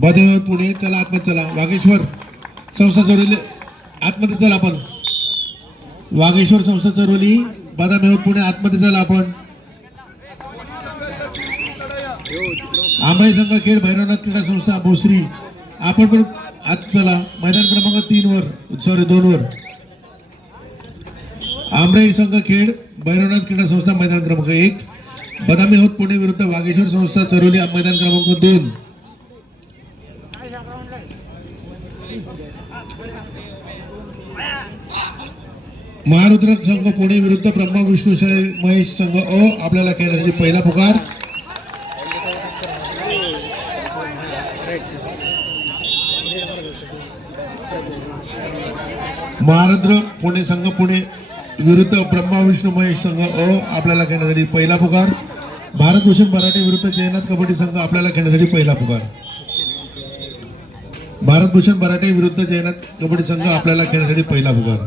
बदल पुणे चला आतमध्ये चला. वागेश्वर संस्था चोरवली आतमध्ये चला आपण. वागेश्वर संस्था चोरवली बदाम हेवत पुणे आतमध्ये चला आपण. आंबाई संघ खेळ भैरवनाथ क्रीडा संस्था भोसरी आपण पण आत चला. मैदान क्रमांक 3 वर सॉरी 2 वर. आंबराई संघ खेळ भैरवनाथ क्रीडा संस्था मैदान क्रमांक 1. बदामी होत पुणे विरुद्ध वागेश्वर संस्था चरोली मैदान क्रमांक 2. महारुद्र संघ पुणे विरुद्ध ब्रह्मा विष्णू महेश संघ अ आपल्याला खेळण्यासाठी पहिला पुकार. महारुद्र पुणे संघ पुणे विरुद्ध ब्रह्मा विष्णू महेश संघ अ आपल्याला खेळण्यासाठी पहिला पुकार. भारतभूषण मराठे विरुद्ध जयनाथ कबड्डी संघ आपल्याला खेळण्यासाठी पहिला पुकार. भारतभूषण मराठे विरुद्ध जयनाथ कबड्डी संघ आपल्याला खेळण्यासाठी पहिला पुकार.